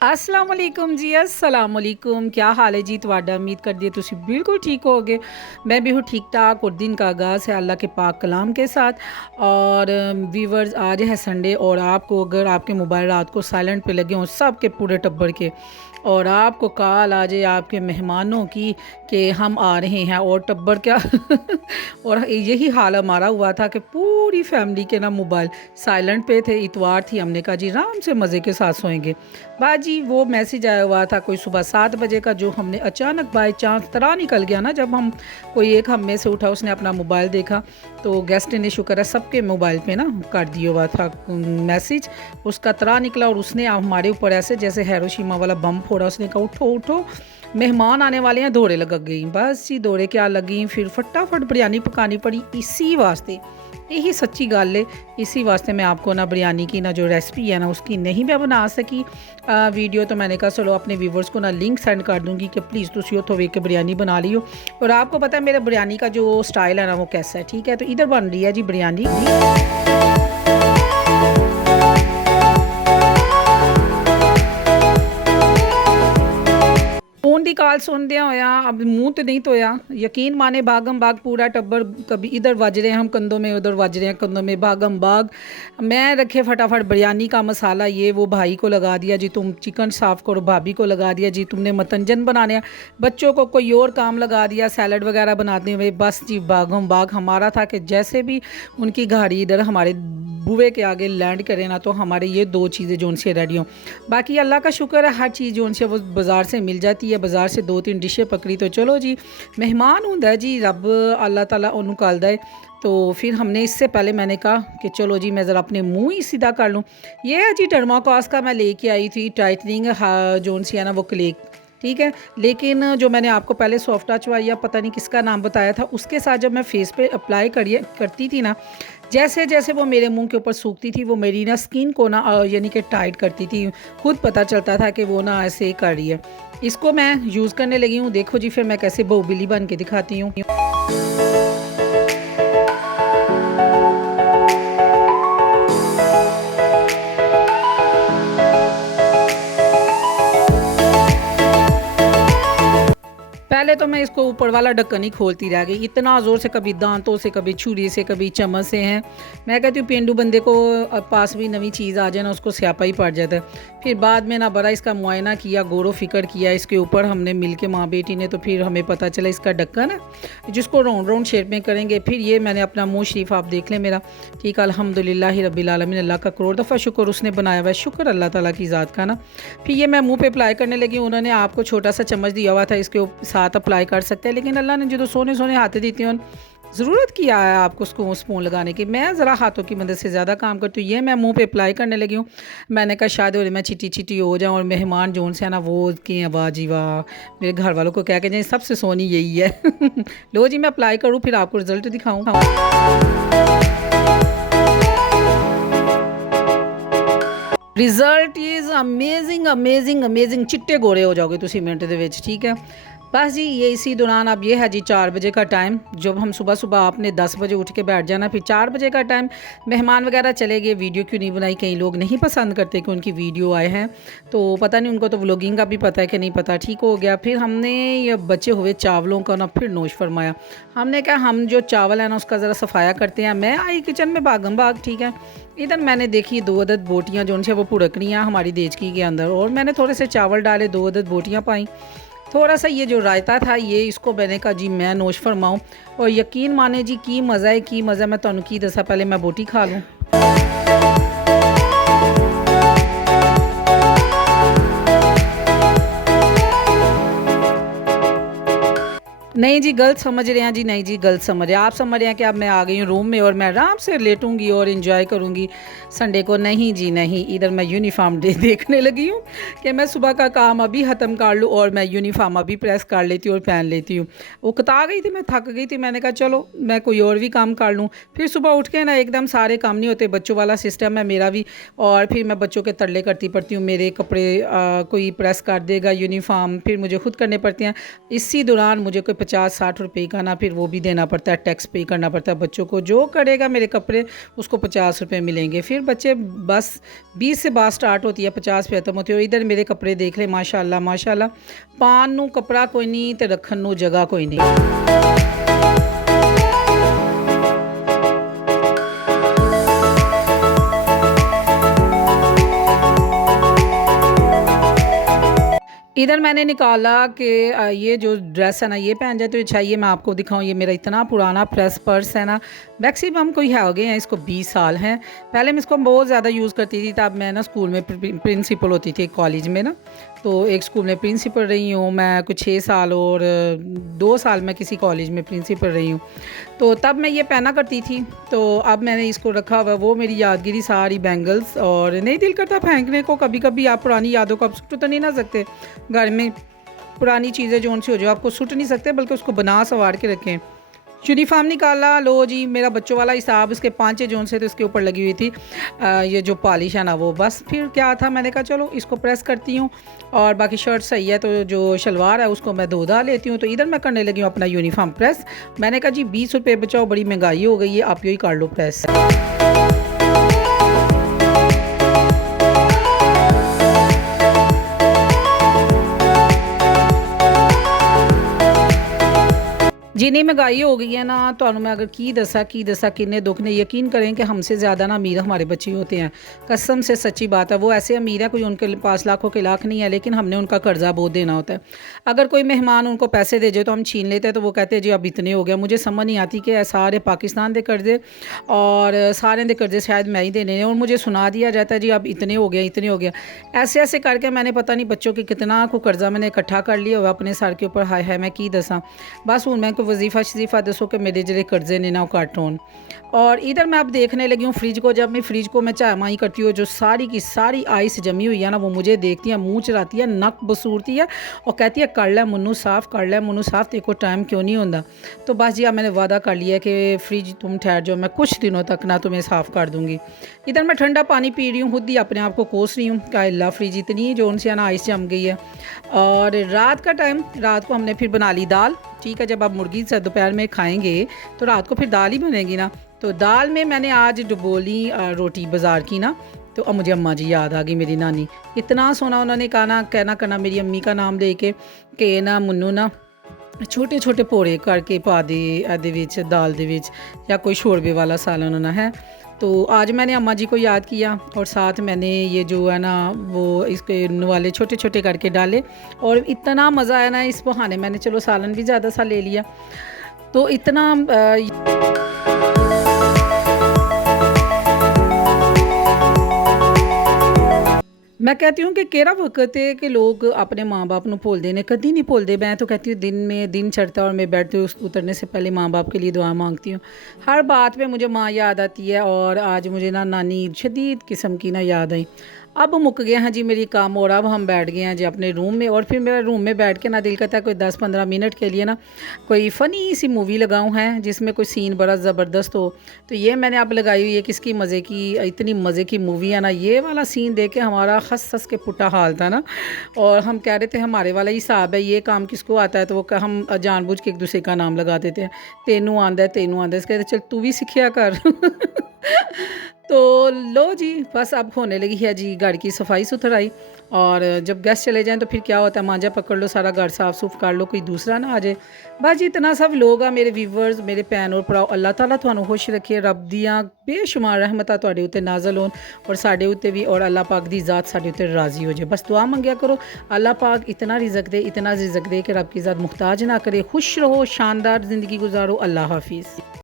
अस्सलाम वालेकुम जी, अस्सलाम वालेकुम। क्या हाल है जी ਤੁਹਾਡਾ? उम्मीद कर दिए तुसी बिल्कुल ठीक होगे। मैं भी हूँ ठीक ठाक और दिन का आगाज़ है अल्लाह के पाक कलाम के साथ। और व्यूवर्स, आज है संडे और आपको अगर आपके मोबाइल रात को साइलेंट पे लगे हों सब के पूरे टब्बर के, और आपको कॉल आ जाए आपके मेहमानों की कि हम आ रहे हैं और टब्बर क्या और यही हाल हमारा हुआ था कि पूरी फैमिली के ना मोबाइल साइलेंट पे थे। इतवार थी, हमने कहा जी आराम से मज़े के साथ सोएंगे। बाजी वो मैसेज आया हुआ था कोई सुबह 7 बजे का, जो हमने अचानक बाई चांस तरा निकल गया ना, जब हम कोई एक हम में से उठा, उसने अपना मोबाइल देखा तो गेस्ट ने शुक्र है सबके मोबाइल पे ना कर दिया हुआ था मैसेज। उसका तरा निकला और उसने हमारे ऊपर ऐसे जैसे हिरोशिमा वाला बम फोड़ा। उसने कहा उठो उठो, मेहमान आने वाले हैं। दौड़े लग गई, बस जी दौड़े क्या लगी, फिर फटाफट बिरयानी पकानी पड़ी इसी वास्ते। यही सच्ची गल है, इसी वास्ते मैं आपको ना बिरयानी की ना जो रेसिपी है ना उसकी नहीं मैं बना सकी वीडियो। तो मैंने कहा चलो अपने व्यूवर्स को ना लिंक सेंड कर दूंगी कि प्लीज़ तुसी उतो वेख के बिरयानी बना लियो। और आपको पता है मेरे बिरयानी का जो स्टाइल है ना वो कैसा है, ठीक है। तो इधर बन रही है जी बिरयानी। फ़ोन दी कॉल सुनदिया होया अब मुँह तो नहीं धोया, यकीन माने भागम भाग पूरा टब्बर, कभी इधर वज रहे हैं हम कंधों में, उधर वज रहे हैं कंधों में, भागम भाग। मैं रखे फटाफट बिरयानी का मसाला, ये वो भाई को लगा दिया जी तुम चिकन साफ़ करो, भाभी को लगा दिया जी तुमने मतंजन बनाने हैं, बच्चों को कोई और काम लगा दिया सैलड वगैरह बनाते हुए। बस जी भागम भाग हमारा था कि जैसे भी उनकी गाड़ी इधर हमारे बुए के आगे लैंड करे ना तो हमारे ये दो चीज़ें जो उनसे रेडी हों। बाकी अल्लाह का शुक्र है हर चीज़ जो उनसे वो बाज़ार से मिल जाती है। बाज़ार से 2-3 डिशें पकड़ी तो चलो जी मेहमान होंदा है जी, रब अल्लाह ताला उन्होंने कलदा है। तो फिर हमने इससे पहले मैंने कहा कि चलो जी मैं ज़रा अपने मुँह ही सीधा कर लूँ। ये है जी डर्माकोस का मैं लेके आई थी टाइटनिंग जोन सी है ना वो क्लिक, ठीक है। लेकिन जो मैंने आपको पहले सॉफ्ट टच या पता नहीं किसका नाम बताया था, उसके साथ जब मैं फेस पे अप्लाई करती थी ना, जैसे जैसे वो मेरे मुंह के ऊपर सूखती थी वो मेरी ना स्किन को ना यानी कि टाइट करती थी। खुद पता चलता था कि वो ना ऐसे कर रही है। इसको मैं यूज़ करने लगी हूँ। देखो जी फिर मैं कैसे बाहुबली बन के दिखाती हूँ। पहले तो मैं इसको ऊपर वाला ढक्कन ही खोलती रह गई, इतना ज़ोर से, कभी दांतों से, कभी छुरी से, कभी चम्मच से हैं। मैं कहती हूँ पेंडू बंदे को पास भी नई चीज़ आ जाए ना उसको स्यापा ही पड़ जाता है। फिर बाद में ना बड़ा इसका मुआयना किया, गौर फिक्र किया इसके ऊपर हमने मिल के माँ बेटी ने, तो फिर हमें पता चला इसका ढक्कन है जिसको राउंड राउंड शेप में करेंगे। फिर ये मैंने अपना मुँह शरीफ आप देख लें मेरा, ठीक। अल्हम्दुलिल्लाह रब्बिल आलमीन, अल्लाह का करोड़ दफ़ा शुक्र उसने बनाया हुआ है, शुक्र अल्लाह ताला की ज़ात का ना। फिर ये मैं मुँह पे अप्लाई करने लगी। उन्होंने आपको छोटा सा चम्मच दिया हुआ था, इसके साथ अप्लाई कर सकते हैं, लेकिन अल्लाह ने जो सोने सोने हाथ दी थी ज़रूरत किया है आपको उसको स्पून लगाने की। मैं ज़रा हाथों की मदद से ज़्यादा काम करती हूँ। ये मैं मुंह पे अप्लाई करने लगी हूँ। मैंने कहा शायद और मैं चिटी चिटी हो जाऊँ और मेहमान जोन से है ना वो कि वाह जी वाह, मेरे घर वालों को कह के जाए सबसे सोनी यही है। लो जी मैं अप्लाई करूँ फिर आपको रिजल्ट दिखाऊँ। Result is amazing amazing amazing, चिट्टे गोरे हो जाओगे तुसी मिनट दे विच, ठीक है। बस जी ये इसी दौरान अब ये है जी 4 बजे का टाइम। जब हम सुबह सुबह आपने 10 बजे उठ के बैठ जाना, फिर 4 बजे का टाइम मेहमान वगैरह चले गए। वीडियो क्यों नहीं बनाई, कई लोग नहीं पसंद करते कि उनकी वीडियो आए हैं, तो पता नहीं उनको तो व्लॉगिंग का भी पता है कि नहीं पता, ठीक हो गया। फिर हमने ये बचे हुए चावलों का ना फिर नोश फरमाया। हमने कहा हम जो चावल है ना उसका ज़रा सफाया करते हैं। मैं आई किचन में भागम भाग, ठीक है। इधर मैंने देखी 2 अदद बोटियाँ जो उनसे वो पुड़कनियाँ हमारी देचकी के अंदर, और मैंने थोड़े से चावल डाले, 2 अदद बोटियाँ पाई। थोड़ा सा ये जो रायता था ये इसको मैंने कहा जी मैं नोश फरमाऊँ, और यकीन माने जी की मज़ा है, की मज़ा। मैं तुहानू की दसा, पहले मैं बोटी खा लूँ। नहीं जी गलत समझ रहे हैं जी, नहीं जी गलत समझ रहे हैं। आप समझ रहे हैं कि अब मैं आ गई हूँ रूम में और मैं आराम से लेटूंगी और एंजॉय करूँगी संडे को। नहीं जी नहीं, इधर मैं यूनिफॉर्म डे देखने लगी हूँ कि मैं सुबह का काम अभी ख़त्म कर लूँ और मैं यूनिफॉर्म अभी प्रेस कर लेती हूँ और पहन लेती हूँ। वो कता गई थी, मैं थक गई थी, मैंने कहा चलो मैं कोई और भी काम कर लूँ। फिर सुबह उठ के ना एकदम सारे काम नहीं होते, बच्चों वाला सिस्टम है मेरा भी, और फिर मैं बच्चों के तरले करती पड़ती हूँ। मेरे कपड़े कोई प्रेस कर देगा यूनिफॉर्म, फिर मुझे खुद करने पड़ते हैं। इसी दौरान मुझे कोई 50-60 रुपए का ना फिर वो भी देना पड़ता है, टैक्स पे करना पड़ता है बच्चों को। जो करेगा मेरे कपड़े उसको 50 रुपए मिलेंगे। फिर बच्चे बस 20 से बात स्टार्ट होती है, 50 पे ख़त्म होती है। इधर मेरे कपड़े देख ले माशाल्लाह माशाल्लाह, पान नू कपड़ा कोई नहीं तो रखन नू जगह कोई नहीं। इधर मैंने निकाला कि ये जो ड्रेस है ना ये पहन जाए तो चाहिए। मैं आपको दिखाऊं, ये मेरा इतना पुराना प्रेस पर्स है ना, मैक्सिमम कोई हो गए हैं इसको 20 साल हैं। पहले मैं इसको बहुत ज़्यादा यूज़ करती थी, तब मैं ना स्कूल में प्रिंसिपल होती थी कॉलेज में ना, तो एक स्कूल में प्रिंसिपल रही हूँ मैं कुछ 6 साल, और 2 साल मैं किसी कॉलेज में प्रिंसिपल रही हूँ। तो तब मैं ये पहना करती थी, तो अब मैंने इसको रखा हुआ। वो मेरी यादगिरी सारी बैंगल्स, और नहीं दिल करता फेंकने को। कभी कभी आप पुरानी यादों को आप सुट तो नहीं ना सकते, घर में पुरानी चीज़ें जो उनसे हो जो आपको सुट नहीं सकते, बल्कि उसको बना संवार के रखें। यूनिफॉर्म निकाला, लो जी मेरा बच्चों वाला हिसाब, उसके 5 जोन से तो इसके ऊपर लगी हुई थी ये जो पॉलिश है ना वो। बस फिर क्या था, मैंने कहा चलो इसको प्रेस करती हूँ, और बाकी शर्ट सही है तो जो शलवार है उसको मैं धो लेती हूँ। तो इधर मैं करने लगी हूँ अपना यूनिफॉर्म प्रेस। मैंने कहा जी 20 रुपये बचाओ, बड़ी महंगाई हो गई है, आप यही कर लो प्रेस। जिन्नी महंगाई हो गई है ना, तो मैं अगर की दसा किन्ने दुख ने। यकीन करें कि हमसे ज़्यादा ना अमीर हमारे बच्चे होते हैं, कसम से सच्ची बात है। वो ऐसे अमीर है, कोई उनके पास लाखों के लाख नहीं है, लेकिन हमने उनका कर्जा बहुत देना होता है। अगर कोई मेहमान उनको पैसे दे जाए तो हम छीन लेते हैं, तो वो कहते हैं जी अब इतने हो गया। मुझे समझ नहीं आती कि सारे पाकिस्तान के कर्जे और सारे दे कर्जे शायद मैं ही देने हैं, और मुझे सुना दिया जाता है जी अब इतने हो गया इतने हो गया। ऐसे ऐसे करके मैंने पता नहीं बच्चों की कितना को कर्जा मैंने इकट्ठा कर लिया हुआ अपने सर के ऊपर। हाय हाय मैं की दसा, बस हूँ मैं वजीफा शजीफा दसो कि मेरे ਜਿਹੜੇ कर्जे ने ना घट होन। और इधर मैं अब देखने लगी हूँ फ्रिज को। जब मैं फ्रिज को मैं चाय माई करती हूँ, जो सारी की सारी आइस जमी हुई है ना, वो मुझे देखती है, मुँह चलाती है, नक बसूरती है और कहती है कर ले मुन्नू साफ़, कर ले मुन्नू साफ़, तेरे को टाइम क्यों नहीं होता। तो बस जी अब मैंने वादा कर लिया कि फ्रिज तुम ठहर जाओ, मैं कुछ दिनों तक ना तुम्हें साफ़ कर दूँगी। इधर मैं ठंडा पानी पी रही हूँ, खुद ही अपने आप को कोस रही हूँ कि अल्लाह फ्रिज इतनी जो उनसे ना आइस जम गई है। और रात का टाइम, रात को हमने फिर बना ली दाल। ठीक है, जब आप मुर्गी से दोपहर में खाएंगे तो रात को फिर दाल ही बनेगी ना। तो दाल में मैंने आज डुबोली रोटी बाज़ार की ना, तो अब मुझे अम्मा जी याद आ गई, मेरी नानी। इतना सोना उन्होंने कहना करना मेरी अम्मी का नाम ले के ना मुन्नू ना छोटे छोटे पोड़े करके पा दे एदे विच दाल दे विच, या कोई शोरबे वाला सालन ना है। तो आज मैंने अम्मा जी को याद किया, और साथ मैंने ये जो है ना वो इसके वाले छोटे छोटे करके डाले, और इतना मज़ा आया ना इस बहाने। मैंने चलो सालन भी ज़्यादा सा ले लिया, तो इतना मैं कहती हूँ कि केरा वक्त है कि लोग अपने माँ बाप को भूलते हैं, कभी नहीं भूलते। मैं तो कहती हूँ दिन में दिन चढ़ता और मैं बेड पे उतरने से पहले माँ बाप के लिए दुआ मांगती हूँ। हर बात पे मुझे माँ याद आती है, और आज मुझे ना नानी शदीद किस्म की ना याद आई। अब मुक गया हैं जी मेरी काम, और अब हम बैठ गए हैं जी अपने रूम में। और फिर मेरा रूम में बैठ के ना दिल करता है कोई 10-15 मिनट के लिए ना कोई फ़नी सी मूवी लगाऊं है जिसमें कोई सीन बड़ा ज़बरदस्त हो। तो ये मैंने अब लगाई हुई है, किसकी मज़े की, इतनी मज़े की मूवी है ना। ये वाला सीन देख के हमारा हंस हंस के पुट्टा हाल था ना, और हम कह रहे थे हमारे वाला ही हिसाब है, ये काम किसको आता है। तो वो हम जानबूझ के एक दूसरे का नाम लगा देते हैं, तेनू आंदा है तेनू आंदा है, कहते चल तू भी सीखिया कर। तो लो जी बस अब होने लगी है जी घर की सफाई सुथराई। और जब गेस्ट चले जाएं तो फिर क्या होता है, मांझा पकड़ लो, सारा घर साफ सुफ कर लो, कोई दूसरा ना आ जाए। बस जी इतना सब लोग आ मेरे व्यूवर्स, मेरे भैन और भराओ। अल्लाह ताला तुहानू खुश रखे, रब दियाँ बेशुमार रहमतां तुहाडे उत्ते नाज़िल होन, और साडे उत्ते भी, और अल्लाह पाक दी ज़ात साडे उत्ते राज़ी हो जाए। बस दुआ मंगया करो अल्लाह पाक इतना रिज़्क दे, इतना रिज़्क दे कि रब की ज़ात मुहताज ना करे। खुश रहो, शानदार ज़िंदगी गुजारो। अल्लाह हाफिज़।